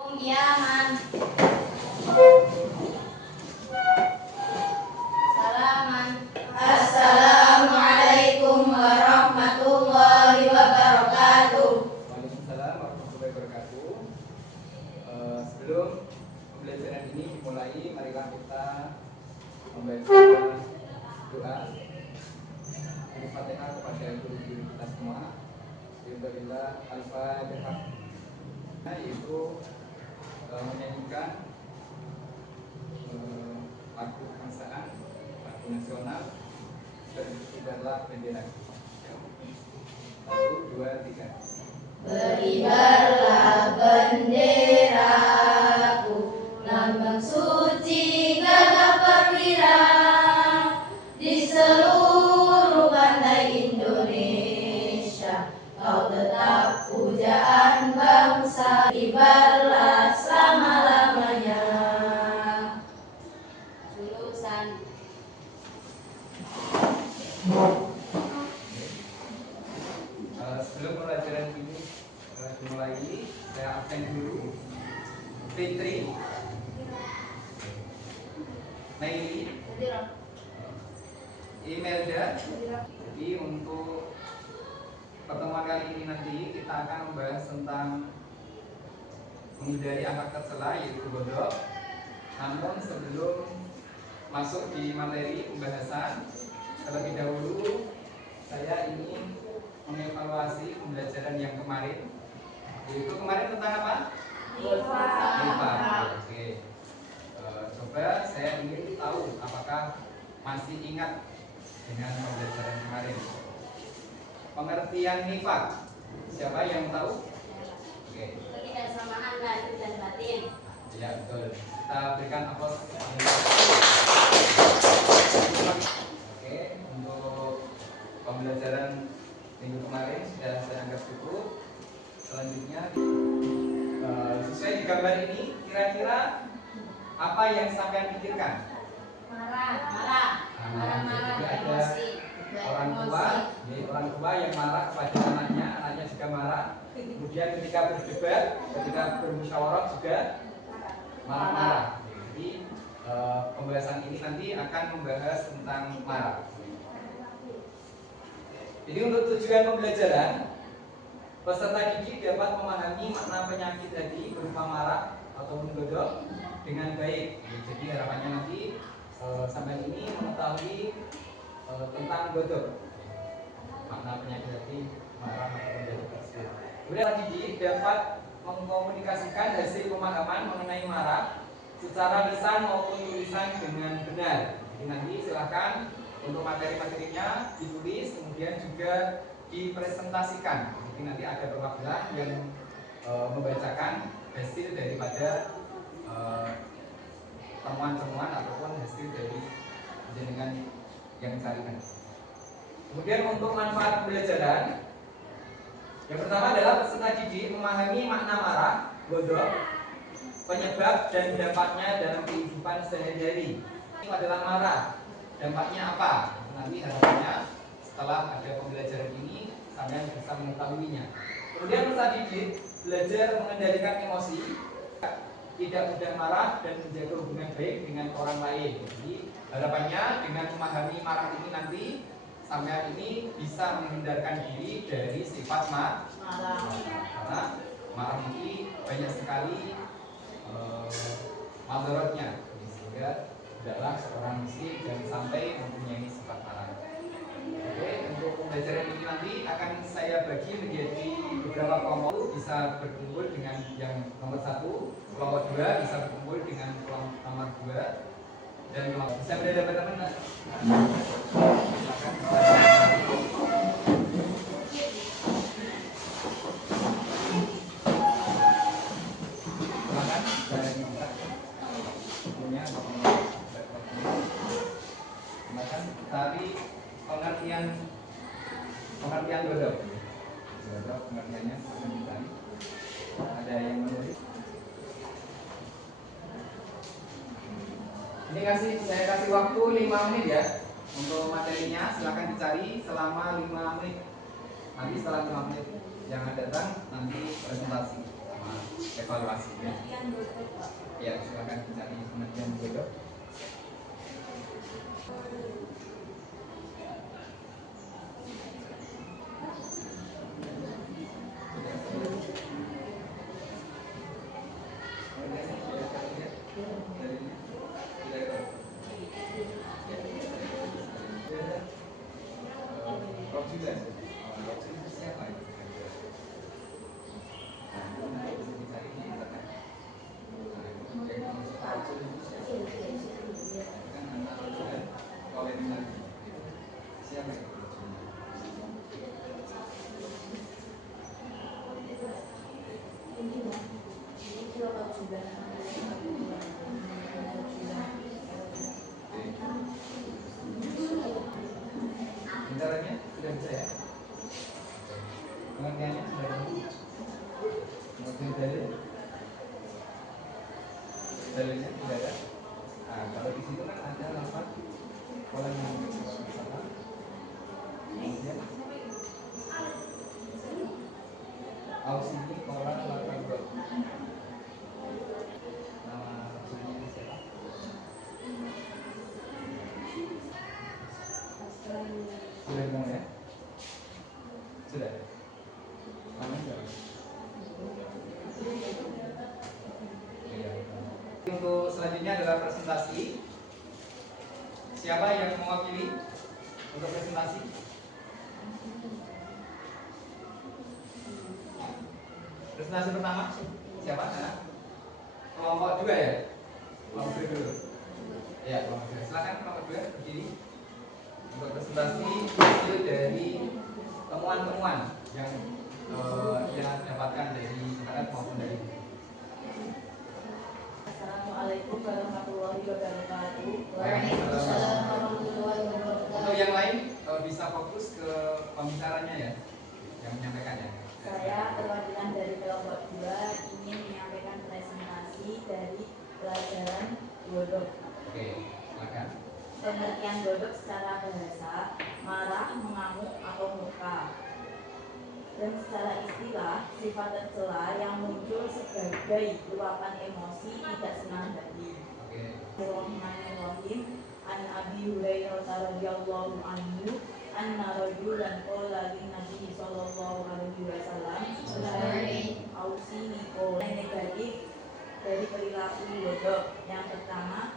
Yaman. Salaman. Assalamualaikum warahmatullahi wabarakatuh. Waalaikumsalam warahmatullahi wabarakatuh. Sebelum pembelajaran ini dimulai, marilah kita membaca doa Al-Fatihah kepada guru-guru kita semua. Alhamdulillah, Al-Fatihah, yaitu menyanyikan lagu kebangsaan, lagu nasional, berkibarlah bendera. 1, 2, 3. Berkibarlah benderaku, lambang suci gagah perwira di seluruh pantai Indonesia. Kau tetap pujaan bangsa, kibarlah selama-lamanya. Lulusan. Sebelum pembelajaran ini dimulai, saya absen dulu. Fitri, Naili, Imelda. Jadi untuk pertemuan kali ini nanti kita akan membahas tentang menghindari akhlak tercela, yaitu bodoh. Namun sebelum masuk di materi pembahasan, terlebih dahulu saya ingin mengevaluasi pembelajaran yang kemarin, yaitu kemarin tentang apa? Nifak. Oke. Coba saya ingin tahu apakah masih ingat dengan pembelajaran kemarin. Pengertian nifak, siapa yang tahu? Oke. Ketidaksamaan lahir dan batin. Ya, betul. Kita berikan aplaus. Oke, untuk pembelajaran minggu kemarin sudah saya anggap cukup. Selanjutnya, sesuai di gambar ini, kira-kira apa yang sampai pikirkan? Marah. Jadi ada orang tua, jadi orang tua yang marah kepada anaknya juga marah. Kemudian ketika berdebat, ketika bermusyawarah juga marah-marah. Jadi pembahasan ini nanti akan membahas tentang marah. Jadi untuk tujuan pembelajaran, peserta didik dapat memahami makna penyakit tadi berupa marah atau menggodok dengan baik. Jadi harapannya nanti sampai ini mengetahui tentang godok, makna penyakit tadi marah atau menggodok tersebut. Kemudian didik dapat mengkomunikasikan hasil pemahaman mengenai marah secara lisan maupun tulisan dengan benar. Jadi nanti silahkan untuk materi-materinya ditulis, kemudian juga dipresentasikan. Jadi nanti ada perwakilan yang membacakan hasil daripada temuan-temuan ataupun hasil dari jenengan yang carikan. Kemudian untuk manfaat pembelajaran, yang pertama adalah peserta didik memahami makna marah, godok, penyebab dan dampaknya dalam kehidupan sehari-hari. Ini adalah marah, dampaknya apa? Nanti harapannya setelah ada pembelajaran ini kalian bisa mengetahuinya. Kemudian peserta didik belajar mengendalikan emosi, tidak mudah marah dan menjaga hubungan baik dengan orang lain. Jadi harapannya dengan memahami marah ini nanti sampean ini bisa menghindarkan diri dari sifat marah. Karena marah ini banyak sekali mazharatnya, sehingga tidaklah seorang muslim jangan sampai mempunyai sifat marah. Oke, untuk pembelajaran ini nanti akan saya bagi menjadi beberapa kelompok, bisa berkumpul dengan yang nomor 1, kelompok 2 bisa berkumpul dengan kelompok nomor 2, dan kelompok bisa berada pada mana? Tapi pengertian godok pengertiannya akan dicari. Ada yang menulis? Ini saya kasih waktu 5 menit ya untuk materinya. Silakan dicari selama 5 menit. Nanti setelah 5 menit yang datang nanti presentasi. evaluasi ya. Pengertian bodoh, Pak. Ya, silakan cari pengertian bodoh. Bentarnya sudah bisa ya? Pengertiannya sudah bisa? Pengertian dalilnya tidak ada. Nah, kalau di situ kan ada lafaz kolam yang salah. Kemudian ausini kolam latar bro. Nama rasulnya siapa? Sudah bilang ya? Sudah. Namanya siapa? Iya. Untuk selanjutnya adalah presentasi. Siapa yang mewakili untuk presentasi? Presentasi pertama siapa? Nah, kelompok juga ya? Kelompok dulu. Ya, kelompok dulu. Silakan kelompok dua berdiri untuk presentasi hasil dari temuan-temuan yang dia dapatkan dari internet maupun dari buku. Assalamualaikum warahmatullahi wabarakatuh. Waalaikumsalam warahmatullahi wabarakatuh. Untuk yang lain bisa fokus ke pembicaranya ya, yang menyampaikan ya. Saya perwakilan dari kelompok 2 ingin menyampaikan presentasi dari pelajaran godok. Oke, silakan. Pengertian godok secara bahasa, marah, mengamuk, atau murka. Dan secara istilah, sifat tercela yang muncul sebagai luapan emosi tidak senang hati. Bismillahirrahmanirrahim. An Abi Hurairah radhiyallahu anhu anna rajulan qala lin Nabi sallallahu alaihi wasallam ausini qala negatif dari perilaku bodoh. Yang pertama,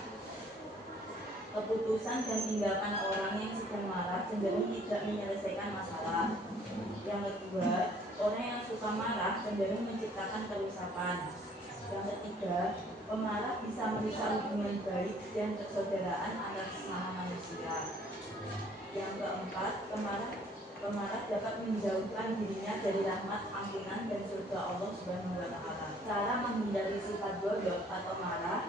keputusan dan tindakan orang yang sedang marah cenderung tidak menyelesaikan masalah. Yang kedua, orang yang suka marah cenderung menciptakan kerusakan. Yang ketiga, pemarah bisa merusak hubungan baik dan persaudaraan antar sesama manusia. Yang keempat, pemarah dapat menjauhkan dirinya dari rahmat, ampunan, dan surga Allah Subhanahu wa Ta'ala. Cara menghindari sifat bodoh atau marah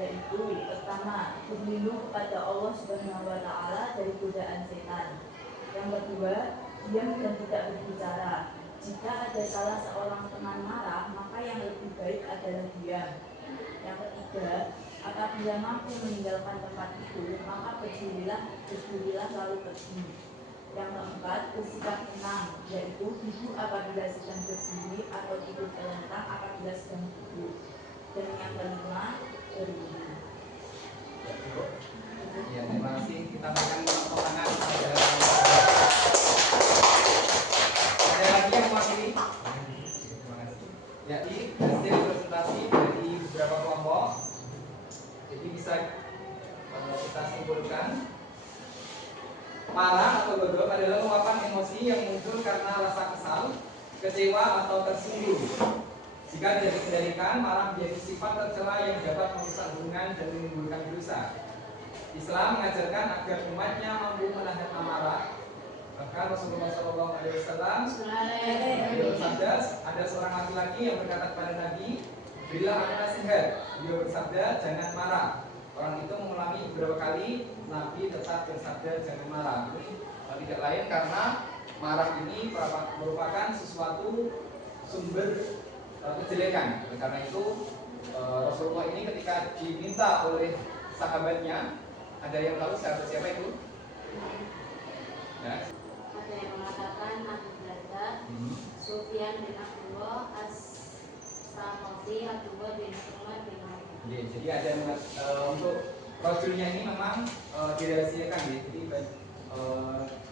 yaitu pertama, berlindung kepada Allah Subhanahu wa Ta'ala dari godaan setan. Yang kedua, diam dan tidak berbicara. Jika ada salah seorang teman marah, maka yang lebih baik adalah diam. Yang ketiga, apabila mampu meninggalkan tempat itu, maka berdirilah lalu pergi. Yang keempat, bersikap tenang, yaitu duduk apabila sedang berdiri atau tidur terlentang apabila sedang duduk. Dan yang kelima, berwudu. Ya, terima kasih. Kita berikan tepuk tangan pada ada lagi yang mewakili? Terima kasih. Jadi hasil presentasi dari beberapa kelompok. Jadi bisa kita simpulkan, marah atau godok adalah luapan emosi yang muncul karena rasa kesal, kecewa atau tersinggung. Jika tidak dikendalikan, marah menjadi sifat tercela yang dapat merusak hubungan dan menimbulkan dosa. Islam mengajarkan agar umatnya mampu menahan amarah. Bahkan Rasulullah SAW bersabda, ada seorang laki-laki yang berkata kepada Nabi, berilah aku nasihat. Beliau bersabda, jangan marah. Orang itu mengulangi beberapa kali, Nabi tetap bersabda, jangan marah. Ini tidak lain karena marah ini merupakan sesuatu sumber kejelekan. Karena itu Rasulullah ini ketika diminta oleh sahabatnya, ada yang tahu siapa itu? Ya. Ada yang mengatakan Abu Darda, Sufyan bin Abdullah, Ya, jadi ada untuk prosedurnya ini memang dirahasiakan ya. Jadi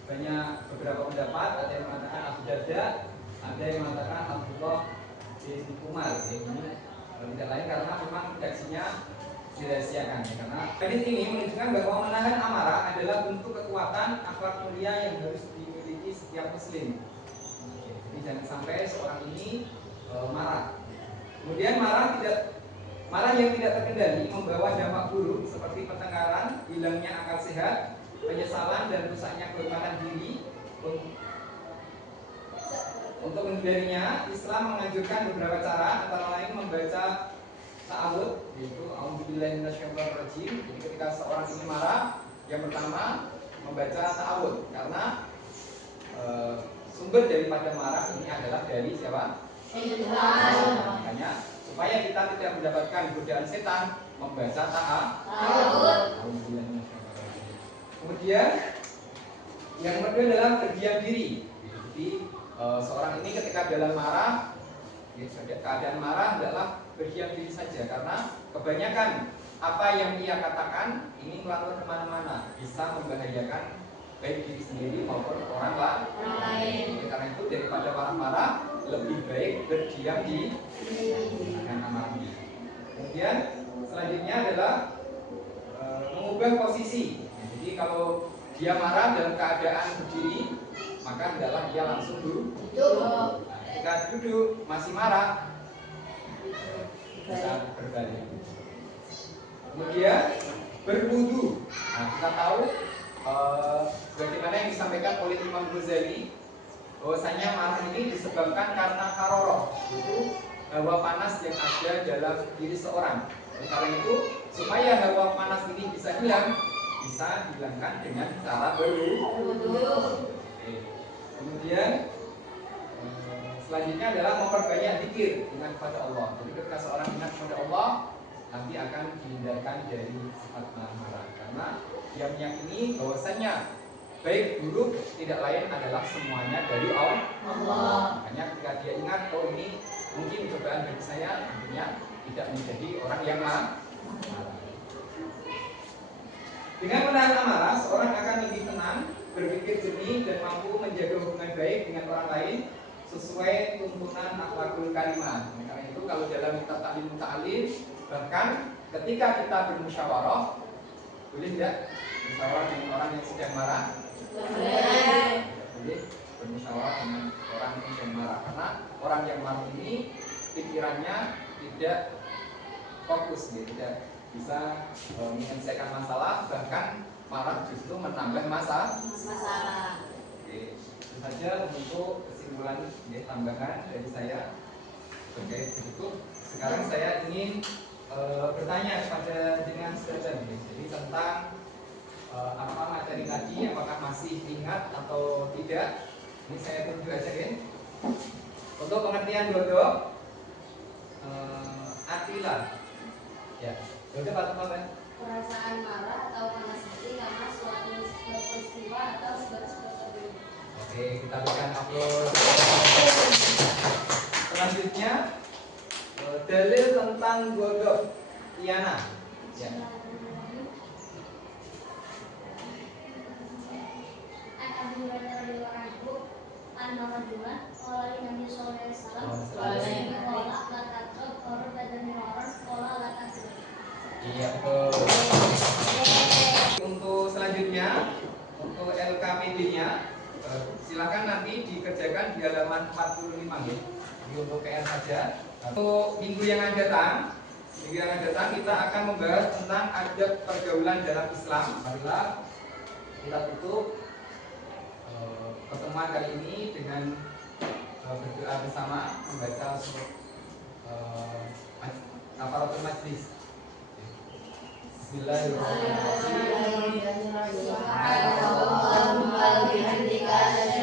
banyak beberapa pendapat, ada yang mengatakan Abu Darda, ada yang mengatakan Abdullah bin Umar. Ya, ini tidak lain karena memang redaksinya dirahasiakan ya. Karena hadis ini menunjukkan bahwa menahan amarah adalah bentuk kekuatan akhlak mulia yang harus dimiliki setiap muslim. Jadi jangan sampai seorang ini marah. Kemudian marah yang tidak terkendali membawa dampak buruk seperti pertengkaran, hilangnya akal sehat, penyesalan dan rusaknya kehormatan diri. Untuk menghindarinya, Islam menganjurkan beberapa cara, antara lain membaca ta'awud, yaitu a'udzubillahi minasyaitonir rajim. Jadi ketika seorang ini marah, yang pertama membaca ta'awud, karena sumber daripada marah ini adalah dari siapa? Makanya supaya kita tidak mendapatkan godaan setan, membaca ta'awud. Kemudian yang kedua adalah berdiam diri. Jadi seorang ini ketika dalam marah, keadaan marah adalah berdiam diri saja, karena kebanyakan apa yang ia katakan ini melalui kemana-mana, bisa membahayakan baik diri sendiri maupun orang lain. Karena itu daripada marah-marah, lebih baik berdiam di dengan amarahnya. Kemudian selanjutnya adalah mengubah posisi. Jadi kalau dia marah dalam keadaan berdiri, maka hendaklah dia langsung duduk. Ketika duduk masih marah, bisa berbalik. Kemudian berwudu. Nah, kita tahu bagaimana yang disampaikan oleh Imam Ghazali, bahwasanya marah ini disebabkan karena haroroh, itu hawa panas yang ada dalam diri seorang. Oleh karena itu, supaya hawa panas ini bisa hilang, bisa dihilangkan dengan cara berwudu. Kemudian selanjutnya adalah memperbanyak zikir, ingat kepada Allah. Jadi ketika seorang ingat kepada Allah, nanti akan dihindarkan dari sifat marah, karena dia meyakini bahwasanya baik buruk tidak lain adalah semuanya dari Allah. Makanya ketika dia ingat, oh ini mungkin cobaan bagi saya, akhirnya tidak menjadi orang yang marah. Dengan menahan amarah, seorang akan lebih tenang, berpikir jernih, dan mampu menjaga hubungan baik dengan orang lain sesuai tuntunan akhlakul karimah. Karena itu kalau dalam kitab ta'lim, bahkan ketika kita bermusyawarah, boleh tidak musyawarah dengan orang yang sedang marah? Boleh bermusyawarah dengan orang yang sedang marah, karena orang yang marah ini pikirannya tidak fokus, tidak bisa menyelesaikan masalah, bahkan marah justru menambah masalah. Oke, itu saja untuk kesimpulan tambahan dari saya terkait itu. Sekarang saya ingin bertanya kepada dengan sekalian, jadi tentang apa materi tadi, apakah masih ingat atau tidak? Ini saya tunjuk aja ya. Untuk pengertian godok, Atila, ya, godok atau apa? Perasaan marah atau panas hati karena suatu peristiwa atau sebab tertentu. Oke, kita berikan upload. Selanjutnya dalil tentang godok, Tiana. Ya. Iya, betul. Untuk selanjutnya, untuk LKPD-nya, silakan nanti dikerjakan di halaman 45 ya. Jadi untuk PR saja. Untuk minggu yang akan datang kita akan membahas tentang adab pergaulan dalam Islam. Marilah kita tutup pertemuan kali ini dengan berdoa bersama, membaca surat kafaratul majlis. Bismillahirrahmanirrahim.